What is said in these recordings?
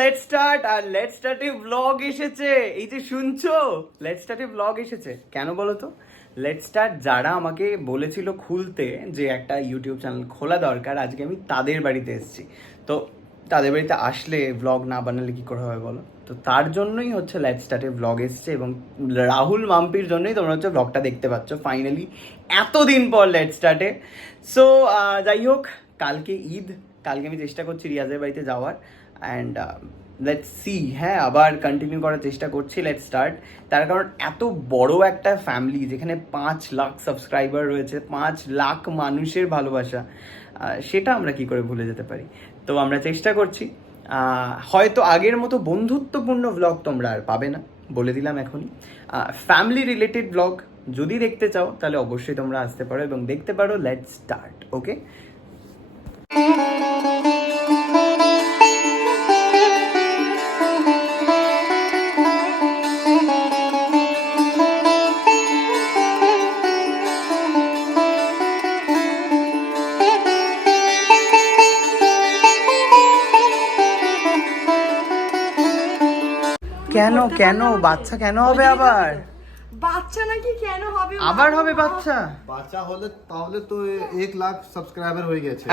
Late start আর late স্টার্টে blog এসেছে। এই যে শুনছো? লেট স্টার্টে ব্লগ এসেছে। কেন বলো তো? লেট স্টার্ট যারা আমাকে বলেছিল খুলতে যে একটা ইউটিউব চ্যানেল খোলা দরকার, আজকে আমি তাদের বাড়িতে এসেছি। তো তাদের বাড়িতে আসলে ব্লগ না বানালে কি করে হবে বলো? তো তার জন্যই হচ্ছে লেট স্টার্টে ব্লগ এসছে এবং রাহুল মাম্পির জন্যই তোমরা হচ্ছে ব্লগটা দেখতে পাচ্ছ ফাইনালি এতদিন পর লেট স্টার্টে সো যাই হোক, কালকে ঈদ, কালকে আমি চেষ্টা করছি রিয়াজের বাড়িতে যাওয়ার। অ্যান্ড লেটস সি হ্যাঁ আবার কন্টিনিউ করার চেষ্টা করছি লেট স্টার্ট তার কারণ এত বড় একটা ফ্যামিলি যেখানে পাঁচ লাখ সাবস্ক্রাইবার রয়েছে, পাঁচ লাখ মানুষের ভালোবাসা সেটা আমরা কি করে ভুলে যেতে পারি? তো আমরা চেষ্টা করছি। হয়তো আগের মতো বন্ধুত্বপূর্ণ ব্লগ তোমরা আর পাবে না, বলে দিলাম এখনই। ফ্যামিলি রিলেটেড ব্লগ যদি দেখতে চাও, তাহলে অবশ্যই তোমরা আসতে পারো এবং দেখতে পারো লেট স্টার্ট ওকে কেন কেন বাচ্চা কেন হবে আবার বাচ্চা নাকি কেন হবে আবার হবে বাচ্চা বাচ্চা হলে তাহলে তো এক লাখ সাবস্ক্রাইবার হয়ে গেছে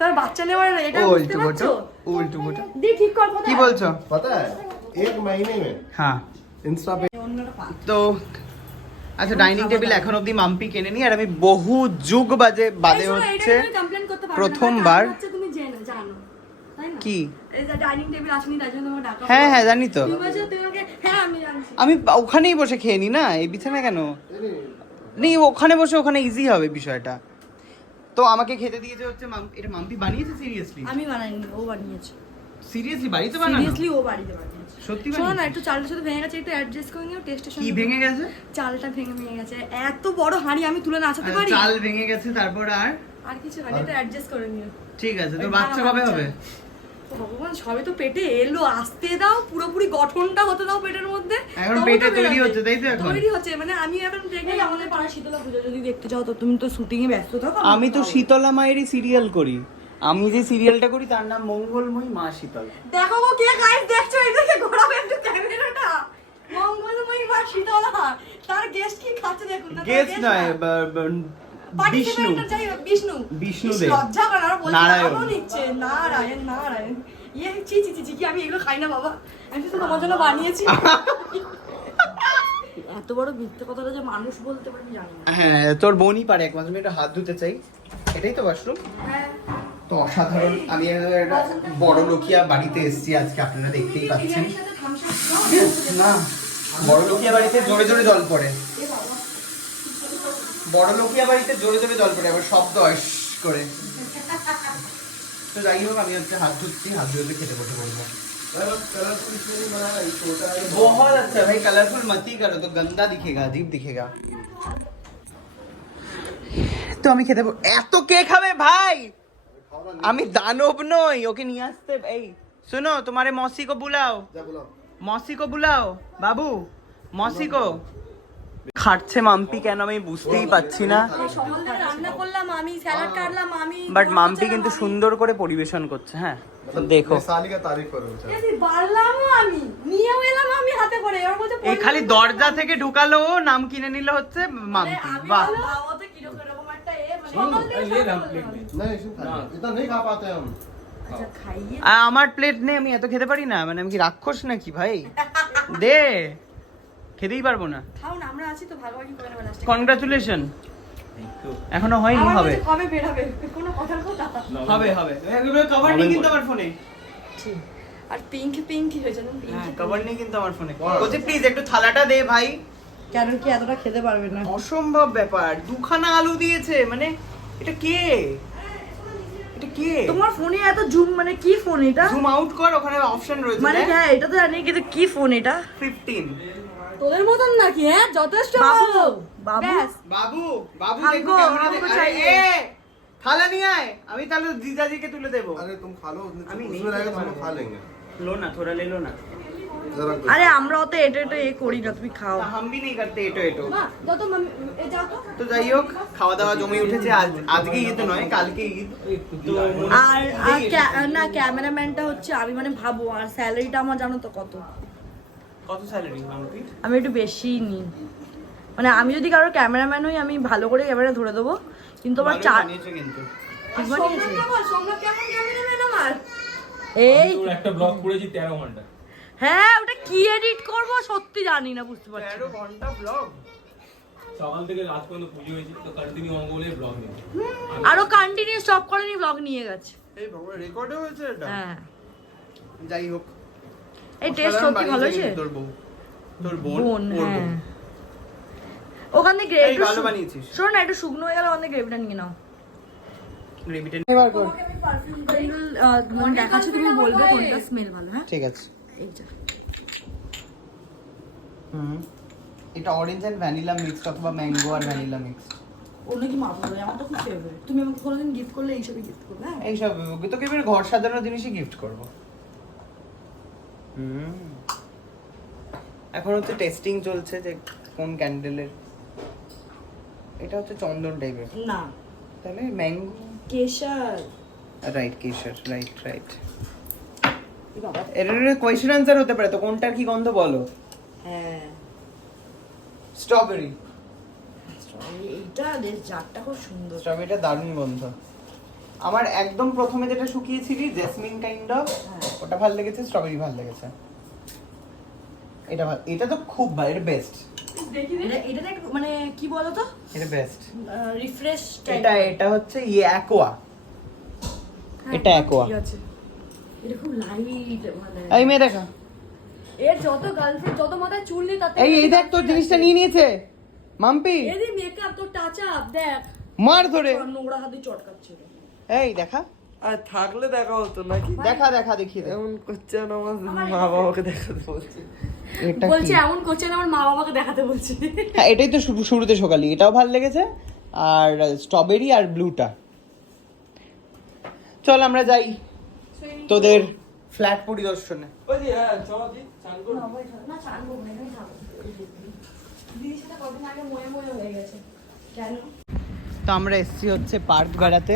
তার বাচ্চা নেওয়ার এটা ও বুঝতে উল্টো পারছো বোটো উল্টো বোটো দি ঠিক কর কথা কি বলছো पता है एक महीने में হ্যাঁ इंस्टा पे অন্যটা পা তো আচ্ছা ডাইনিং টেবিল এখন অবধি মাম্পি কেনে নি আর আমি বহু যুগ বাজে বাদে হচ্ছে কমপ্লেন করতে পারবে প্রথমবার না, কার বাচ্চা তুমি জেনে জানো তাই না কি? তার হ্যাঁ হ্যাঁ জানি তো। হ্যাঁ আমি ওখানেই বসে খেয়ে নি না? এই বিছানা কেন? নেই ওখানে বসে ওখানে ইজি হবে বিষয়টা। তো আমাকে খেতে দিয়েছে হচ্ছে মাম- এটা মাম্পি বানিয়েছে সিরিয়াসলি আমি বানাইনি ও বানিয়েছে। সিরিয়াসলি বাড়িতে বানানো? সিরিয়াসলি ও বাড়িতে বানিয়েছে। সত্যি শোনো না একটু চালটা শুধু ভেঙে গেছে একটু অ্যাডজাস্ট করে নিও টেস্টের কি ভেঙে গেছে? চালটা ভেঙে ভেঙে গেছে। এত বড় হাঁড়ি আমি তুলে নাচাতে পারি? চাল ভেঙে গেছে তারপর আর? আর কিছু হাঁড়ি এটা অ্যাডজাস্ট করে নিও। ঠিক আছে তো বাচ্চা। কবে হবে? ভগবান সবে তো পেটে এলো। আসতে দাও পুরোপুরি গঠনটা হতে দাও পেটের মধ্যে। এখন পেটে তৈরি হচ্ছে, তাই তো এখন? তৈরি হচ্ছে মানে আমি এখন প্রেগনেন্ট আমাদের পাড়া শীতলা পুজো যদি দেখতে যাও তো তুমি তো শুটিং এ ব্যস্ত থাকো আমি তো শীতলা মায়েরই সিরিয়াল করি। আমি যে সিরিয়ালটা করি তার নাম মঙ্গলময়ী মা শীতল। দেখো গো কে গাইস দেখছ? এদিকে ঘোরাবে একটু ক্যামেরাটা। মঙ্গলময়ী মা শীতলা। তার গেস্ট কি খাচ্ছে দেখুন না তার নয় বিষ্ণু। Participant যাই হোক, বিষ্ণু বিষ্ণু লজ্জা করে আর বলছে নারায়ণ। নারায়ণ নিচ্ছে নারায়ণ নারায়ণ। ইয়ে ছি ছি ছি ছি কি আমি এগুলো খাই না বাবা। আমি তো তোমার জন্য বানিয়েছি। এত বড় মিথ্যে কথাটা যে মানুষ বলতে পারে জানি না। হ্যাঁ তোর বোনই পারে একমাত্র আমি একটু হাত ধুতে চাই। এটাই তো ওয়াশরুম হ্যাঁ। তো অসাধারণ। আমি একটা বড় লোকিয়া বাড়িতে এসেছি আজকে আপনারা দেখতেই পাচ্ছেন। না বড় লোকিয়া বাড়িতে জোরে জোরে জল পড়ে। বড় লোকিয়া বাড়িতে জোরে জোরে জল পড়ে আবার শব্দ হয় শ্ করে তো যাই হোক আমি হচ্ছে হাত ধুচ্ছি হাত ধুতে খেতে বসে বলবো कलरफुल इसलिए नहीं बनाया ये छोटा है बहुत अच्छा भाई कलरफुल मत ही करो तो गंदा दिखेगा अजीब दिखेगा তো আমি খেতে বল- এত কে খাবে ভাই আমি দানব নই ওকে নিয়ে আসতে এই শোনো তোমারে মসি কো বুলাও जा बुलाओ মসি কো বুলাও বাবু মসি কো খাটছে মাম্পি কেন আমি বুঝতেই পাচ্ছি না। বাট মাম্পি কিন্তু সুন্দর করে পরিবেশন করছে হ্যাঁ। মানে দেখো। এই খালি দরজা থেকে ঢুকালো নাম কিনে নিলে হচ্ছে মাম্পি বাহ। আমার প্লেট নেই আমি এত খেতে পারি না মানে আমি কি রাক্ষস নাকি ভাই? দে। খেতেই পারব না। খাও না আমরা আছি তো ভাগাভাগি করে নেবে লাস্টে কংগ্রাচুলেশন এখনও হয়নি হবে। কবে বের হবে কোনো কথার কথা। হবে হবে। কভার নেই কিন্তু আমার ফোনে ঠিক। আর পিঙ্ক পিঙ্ক হ্যাঁ কভার নেই কিন্তু আমার ফোনে বলছি প্লিজ একটু থালাটা দে ভাই। কেন কি এতটা খেতে পারবে না? অসম্ভব ব্যাপার। দুখানা আলু দিয়েছে মানে এটা কে? এটা কে? তোমার ফোনে এত জুম মানে কি ফোন এটা? জুম আউট কর ওখানে অপশন রয়েছে মানে হ্যাঁ এটা তো জানি কিন্তু কি ফোন এটা? 15 তোদের মতন নাকি হ্যাঁ যথেষ্ট বাবু, ভালো বাবু। ব্যাস। বাবু বাবু हमको- দেখো ক্যামেরা हमको আরে चाहिए। এ থালা নিয়ে আয় আমি তাহলে জিজাজিকে তুলে দেবো अरे तुम खा लो उसमें अभी नहीं उसमें रहेगा तो हम खा लोग खा लेंगे लो ना थोड़ा ले लो ना जरा আরে আমরা অত এটা এটা এ করি না তুমি খাও हम भी नहीं करते এটো এটো মা দাও তো মামি এ যাও তো তো যাই হোক খাওয়া দাওয়া জমে উঠেছে আজ আজকে ঈদ নয় কালকে ঈদ তো মনে আর হচ্ছে আর ঈদ ক্যা- এসেছে। না ক্যামেরাম্যানটা হচ্ছে আমি মানে ভাবো আর স্যালারিটা আমার জানো তো কত কত স্যালারি মামতি আমি একটু বেশিই নিই। মানে আমি যদি কারোর ক্যামেরাম্যান হই আমি ভালো করে ক্যামেরা ধরে দেবো। কিন্তু আমার চার এই একটা ব্লগ করেছি তেরো ঘণ্টা। হ্যাঁ ওটা কি এডিট করব সত্যি জানি না বুঝতে পারছি তেরো না। ঘণ্টা ব্লগ সকাল থেকে রাত পর্যন্ত পুজো হয়েছে তো কন্টিনিউ অঙ্গলের ব্লগ নেই আরও কন্টিনিউ স্টপ করেনি ব্লগ নিয়ে গেছে। এই বাবা রেকর্ডে হয়েছে এটা? হ্যাঁ। যাই হোক। এই টেস্ট সত্যি ভালো হয়েছে? তোর বউ। তোর বোন হ্যাঁ। বোন। গ্রেভি ভালো বানিয়েছিস। শোনো না একটু শুকনো হয়ে গেলে ওখান গ্রেভিটা নিয়ে নাও। গ্রেভিটা এবার কর। মানে দেখাচ্ছি তুমি বলবে কোনটা স্মেল ভালো হ্যাঁ? ঠিক আছে। হুম। এটা অরেঞ্জ এন্ড ভ্যানিলা মিক্সড অথবা ম্যাঙ্গো আর ভ্যানিলা মিক্সড অন্য কি মাথা ধরে আমার তো খুব ফেভারিট তুমি আমাকে কোনোদিন গিফট করলে এইসবই গিফট করবে হ্যাঁ? এইসব তোকে এবার ঘর সাজানোর জিনিসই গিফট করব। এখন হচ্ছে টেস্টিং চলছে যে কোন ক্যান্ডেলের এটা হচ্ছে চন্দন টাইপের না। তাহলে mango Kesar. Right Kesar right right এটার কোয়েশ্চেন আনসার হতে পারে তো কোনটার কি গন্ধ বলো? হ্যাঁ। স্ট্রবেরি strawberry, এইটা বেশ জারটা খুব সুন্দর। স্ট্রবেরিটা দারুণ গন্ধ। আমার একদম প্রথমে যেটা শুকিয়েছিলি জেসমিন কাইন্ড অফ হ্যাঁ। ওটা ভালো লেগেছে স্ট্রবেরি ভালো লেগেছে। এটা ভালো এটা তো খুব ভালো এটা বেস্ট মানে কি বলো তো এটা বেস্ট রিফ্রেশ এটা এটা হচ্ছে ইয়ে অ্যাকোয়া এটা aqua। এটা খুব লাইট মানে। এই মেয়ে দেখা। এর যত গার্লফ্রেন্ড যত মাথায় চুল নেই তাতে এই এই দেখ তোর জিনিসটা নিয়ে নিয়েছে। মাম্পি। এদি মেকআপ তোর টাচ আপ দেখ। মার ধরে। তোর নোংরা হাতে চটকাচ্ছে। এই দেখা। আর থাকলে দেখা হতো নাকি? দেখা দেখা দেখিয়ে এমন করছে না আমার মা বাবাকে দেখাতে বলছে। এটা বলছে এমন করছে না আমার মা বাবাকে দেখাতে বলছে। হ্যাঁ এটাই তো শুরুতে সকালে এটাও ভালো লেগেছে। আর স্ট্রবেরি আর ব্লুটা চল আমরা যাই তোদের ফ্ল্যাট পরিদর্শনে। ওই যে হ্যাঁ হয়ে তো আমরা এসছি হচ্ছে পার্ক বেড়াতে।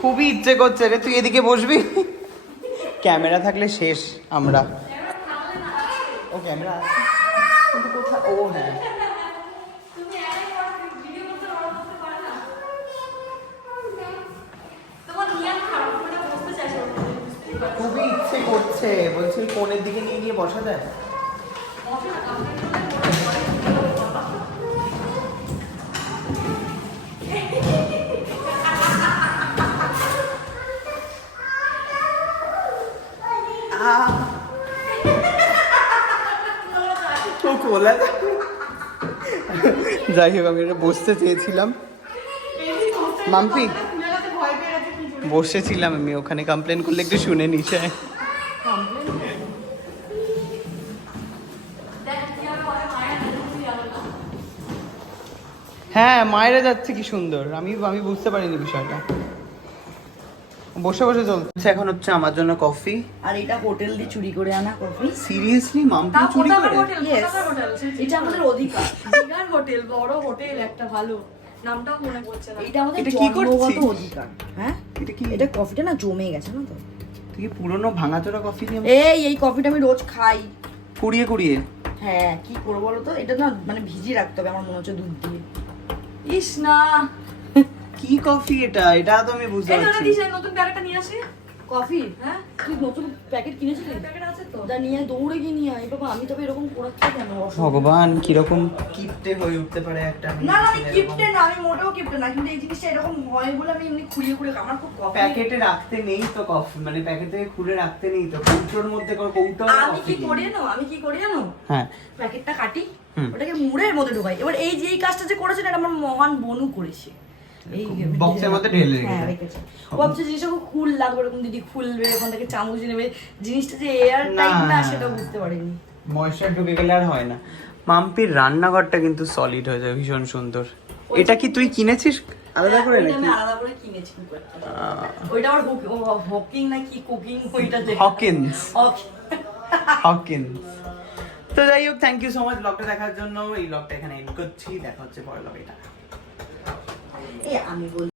খুবই ইচ্ছে করছে রে তুই এদিকে বসবি? ক্যামেরা থাকলে শেষ আমরা। ও ক্যামেরা কোথায় ও হ্যাঁ। খুবই ইচ্ছে করছে বলছি কোণের দিকে নিয়ে গিয়ে বসা যায়। যাই হোক, আমি এটা বসতে চেয়েছিলাম। মাম্পি, বসেছিলাম আমি, ওখানে কমপ্লেন করলে একটু শুনে হ্যাঁ। হ্যাঁ মায়েরা যাচ্ছে, কি সুন্দর। আমি আমি বুঝতে পারিনি বিষয়টা। বসে বসে চলছে। এখন হচ্ছে আমার জন্য কফি। আর এটা হোটেল দিয়ে চুরি করে আনা কফি। সিরিয়াসলি মাম্পি চুরি করে? Yes. এটা আমাদের অধিকার। দিঘার হোটেল বড় হোটেল একটা ভালো। নামটাও মনে পড়ছে না। এটা আমাদের কি জন্মগত করছিস? অধিকার। হ্যাঁ? এটা কি? এটা কফিটা না জমে গেছে না তো? তুই কি পুরনো ভাঙাচোরা কফি নিয়ে এই এই কফিটা আমি রোজ খাই। কুড়িয়ে কুড়িয়ে? হ্যাঁ কি করব বলো তো? এটা না মানে ভিজিয়ে রাখতে হবে আমার মনে হচ্ছে দুধ দিয়ে। ইস না। কি কফি এটা? এটা তো আমি বুঝতে এই পারছি। এই নতুন প্যাকেটটা নিয়ে আসি। কফি? হ্যাঁ? তুই নতুন প্যাকেট কিনেছিলি? প্যাকেট আছে তো। যা নিয়ে দৌড়ে গিয়ে নিয়ে আয়। বাবা আমি তবে এরকম করাচ্ছি কেন? ভগবান কীরকম কিপটে হয়ে উঠতে পারে একটা না না আমি। কিপটে না আমি মোটেও কিপটে না কিন্তু এই জিনিসটা এরকম হয় বলে আমি এমনি খুঁড়িয়ে খুঁড়িয়ে আমার খুব কফি প্যাকেটে রাখতে নেই তো কফি মানে প্যাকেট থেকে খুলে রাখতে নেই তো। কৌটোর মধ্যে করে কৌটো আমি কি করি জানো আমি কি করি জানো হ্যাঁ। প্যাকেটটা কাটি ওটাকে মুড়ের মধ্যে ঢোকাই। এবার এই যে এই কাজটা যে করেছে না এটা আমার মহান বনু করেছে। বক্সের মধ্যে ঢেলে রেখেছে। হ্যাঁ ও। ভাবছে জিনিসটা খুব কুল লাগবে এরকম দিদি খুলবে ওখান থেকে চামচ নেবে জিনিসটা যে এয়ার টাইট না। সেটা বুঝতে পারিনি। ময়েশ্চার ঢুকে গেলে আর হয় না। মাম্পির রান্নাঘরটা কিন্তু সলিড হয়ে যায় ভীষণ সুন্দর। এটা কি তুই কিনেছিস? আলাদা করে হ্যাঁ, নাকি আমি আলাদা করে কিনেছি ওইটা আমার হকিং না কি কুকিং? ওইটা তো যাই হোক থ্যাংক ইউ সো মাচ ব্লগটা দেখার জন্য এই ব্লগটা এখানে এন্ড করছি। দেখা হচ্ছে পরের ব্লগে আমি বল